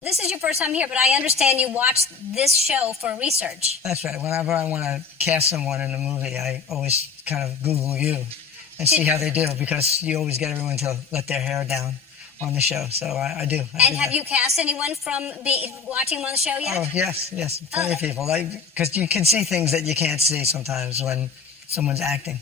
This is your first time here, but I understand you watched this show for research. That's right. Whenever I want to cast someone in a movie, I always kind of Google you and see how they do, because you always get everyone to let their hair down on the show. So I do. And have you cast anyone from watching them on the show yet? Oh, yes. Plenty of people. Because you can see things that you can't see sometimes when someone's acting.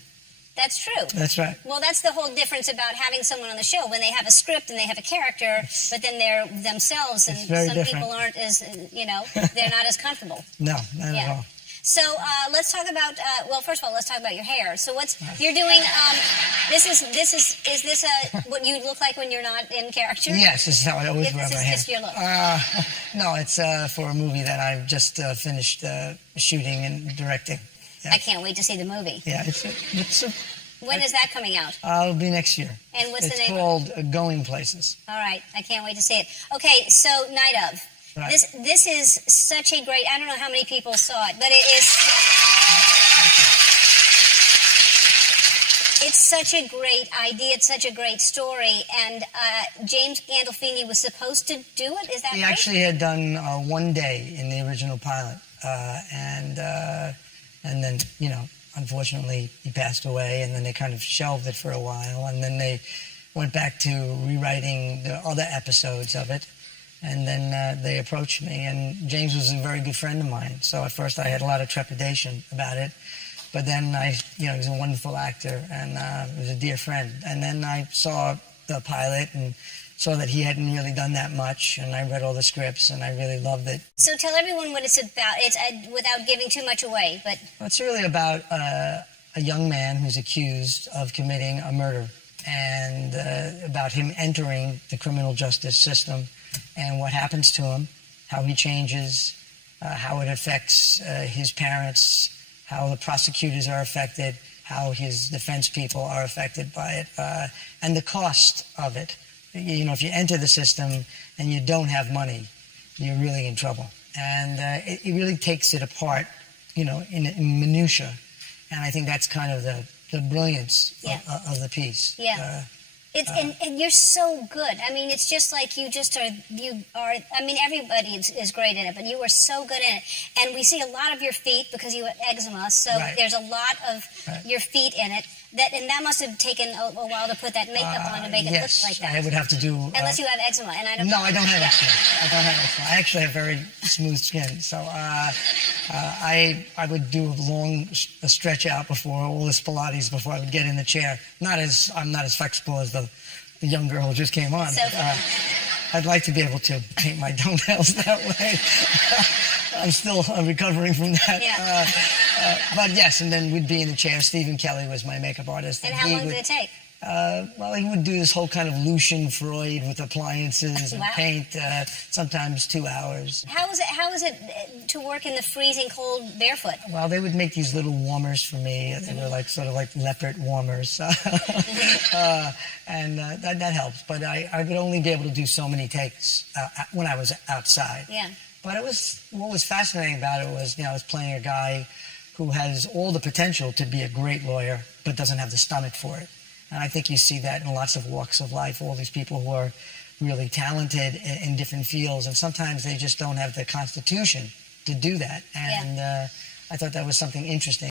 That's true. That's right. Well, that's the whole difference about having someone on the show. When they have a script and they have a character, but then they're themselves, and some people aren't as, they're not as comfortable. No, not at all. So let's talk about, well, first of all, let's talk about your hair. So you're doing, is this what you look like when you're not in character? Yes, this is how I always wear my hair. This is just your look? No, it's for a movie that I've just finished shooting and directing. Yeah. I can't wait to see the movie. Yeah, when is that coming out? It'll be next year. And what's the name? It's called Going Places. All right, I can't wait to see it. Okay, so Night Of. Right. This is such a great, I don't know how many people saw it, but it is, it's such a great idea, it's such a great story, and James Gandolfini was supposed to do it, is that right? He actually had done one day in the original pilot, and then, unfortunately he passed away, and then they kind of shelved it for a while, and then they went back to rewriting the other episodes of it. And then they approached me, and James was a very good friend of mine. So at first I had a lot of trepidation about it, but then he was a wonderful actor and was a dear friend. And then I saw the pilot and saw that he hadn't really done that much, and I read all the scripts, and I really loved it. So tell everyone what it's about. It's without giving too much away, but it's really about a young man who's accused of committing a murder, and about him entering the criminal justice system and what happens to him, how he changes, how it affects his parents, how the prosecutors are affected, how his defense people are affected by it, and the cost of it. If you enter the system and you don't have money, you're really in trouble. And it really takes it apart, in minutia. And I think that's kind of the brilliance of the piece. Yeah. And you're so good. I mean, it's just like you are, I mean, everybody is great in it, but you are so good in it. And we see a lot of your feet because you have eczema, so there's a lot of your feet in it. And that must have taken a while to put that makeup on to make it look like that. I would have to do... Unless you have eczema. And I don't No, I don't have eczema. I actually have very smooth skin. So I would do a stretch out before all this Pilates before I would get in the chair. I'm not as flexible as the young girl who just came on. So I'd like to be able to paint my toenails that way. I'm still recovering from that. Yeah. But yes, and then we'd be in the chair. Stephen Kelly was my makeup artist. And how long did it take? Well, he would do this whole kind of Lucian Freud with appliances and paint, sometimes 2 hours. How is it to work in the freezing cold barefoot? Well, they would make these little warmers for me. They were sort of like leopard warmers. And that helps. But I would only be able to do so many takes when I was outside. Yeah. But what was fascinating about it was, I was playing a guy who has all the potential to be a great lawyer, but doesn't have the stomach for it. And I think you see that in lots of walks of life, all these people who are really talented in different fields, and sometimes they just don't have the constitution to do that. And I thought that was something interesting.